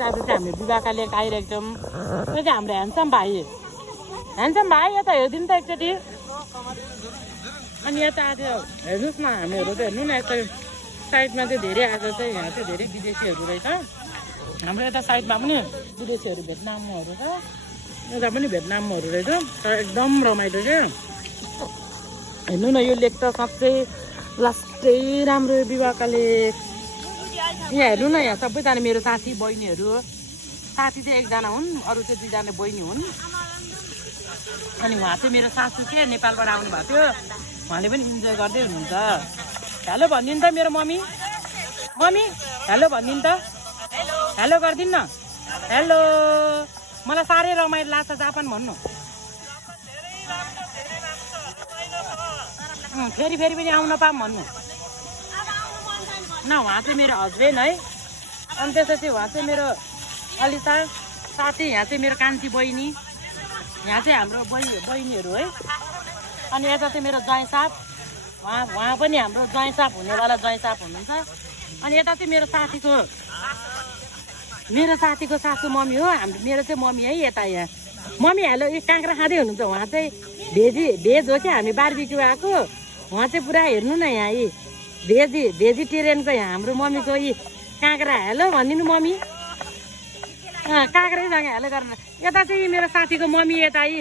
यता चाहिँ हामी विवाहका लेख आइरहेको छौँ। यो चाहिँ हाम्रो ह्यान्डसम भाइ यता हेरिदिनु त एकचोटि। अनि यता आज हेर्नुहोस् न, हामीहरू त हेर्नु न यता साइडमा चाहिँ धेरै आज चाहिँ यहाँ चाहिँ धेरै विदेशीहरू रहेछ। हाम्रो यता साइडमा पनि विदेशीहरू भियतनामहरू छ, यता पनि भियतनामहरू रहेछ। तर एकदम रमाइलो क्या। हेर्नु न यो लेक त साँच्चै लास्टै राम्रो विवाहका लेक। यहाँ हेर्नु न, यहाँ सबैजना मेरो साथी बहिनीहरू हो। साथी चाहिँ एकजना हुन्, अरू चाहिँ दुईजना बहिनी हुन्। अनि उहाँ चाहिँ मेरो सासू के नेपालबाट आउनु भएको थियो, उहाँले पनि इन्जोय गर्दै हुनुहुन्छ। हेलो भनिदिनु त मेरो मम्मी हेलो भनिदिनु त, हेलो गरिदिनु न। हेलो, मलाई साह्रै रमाइलो लाग्छ जापान भन्नु। फेरि पनि आउन पाऊँ भन्नु न। उहाँ चाहिँ मेरो हस्बेन्ड है। अनि त्यसपछि उहाँ चाहिँ मेरो अलिता साथी, यहाँ चाहिँ मेरो कान्छी बहिनी, यहाँ चाहिँ हाम्रो बहिनीहरू है। अनि यता चाहिँ मेरो ज्वाइँ साहब, उहाँ पनि हाम्रो ज्वाइँ साहब हुनेवाला ज्वाइँ साहब हुनुहुन्छ। अनि यता चाहिँ मेरो साथीको सासू मम्मी हो। मेरो चाहिँ मम्मी है यता। यहाँ मम्मी हेलो, यो काँक्रा खाँदै हुनुहुन्छ। उहाँ चाहिँ भेज हो क्या, हामी बारबिक्यू आएको। उहाँ चाहिँ पुरा हेर्नु न यहाँ यी भेजिटेरियनको यहाँ हाम्रो मम्मीको यी काँक्रा। हेलो भनिदिनु मम्मी, काँक्रासँग हेलो गर्नु। यता चाहिँ मेरो साथीको मम्मी यता यी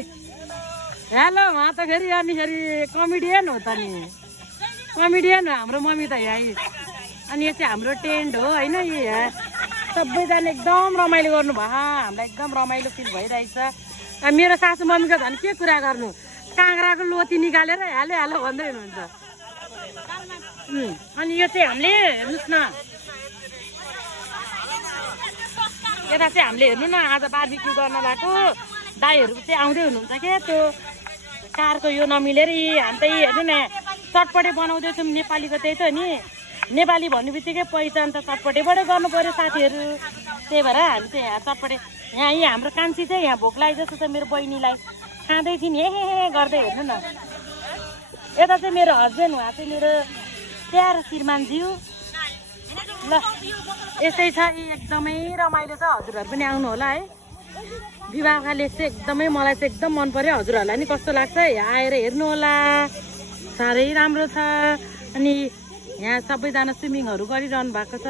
हेलो। उहाँ त फेरि अनि फेरि कमेडियन हो त नि, कमेडियन हो हाम्रो मम्मी त यहाँ। अनि यो चाहिँ हाम्रो टेन्ट हो होइन। यहाँ सबैजना एकदम रमाइलो गर्नुभयो, हामीलाई एकदम रमाइलो फिल भइरहेछ। मेरो सासू मम्मीको झन् के कुरा गर्नु, काँक्राको लोती निकालेर हालो भन्दै हुनुहुन्छ। अनि यो चाहिँ हामीले हेर्नुहोस् न, यता चाहिँ हामीले हेर्नु न आज बारबिक्यू गर्न लगाएको दाईहरू चाहिँ आउँदै हुनुहुन्छ क्या। त्यो कारको यो नमिलेर हामी त हेर्नु न चटपटे बनाउँदैछौँ। नेपालीको त्यही त नि, नेपाली भन्ने बित्तिकै पहिचान त चटपटेबाटै गर्नु पऱ्यो साथीहरू। त्यही भएर हामी चाहिँ यहाँ चटपटे, यहाँ हाम्रो कान्छी चाहिँ यहाँ भोक लागेको जस्तो छ मेरो बहिनीलाई, खाँदै थिइन् हे गर्दै। हेर्नु न, यता चाहिँ मेरो हस्बेन्ड, उहाँ चाहिँ मेरो प्यारो श्रीमानज्यू। ल यस्तै छ, एकदमै रमाइलो छ। हजुरहरू पनि आउनु होला है। विवाहका लेख चाहिँ एकदमै मलाई चाहिँ एकदम मन पर्यो। हजुरहरूलाई नि कस्तो लाग्छ यहाँ आएर हेर्नु होला, साह्रै राम्रो छ। अनि यहाँ सबैजना स्विमिङहरू गरिरहनु भएको छ।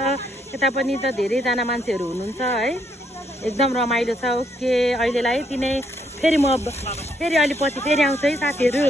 यता पनि त धेरैजना मान्छेहरू हुनुहुन्छ है, एकदम रमाइलो छ। ओके, अहिलेलाई यति नै। फेरि अलि पछि फेरि आउँछ है साथीहरू।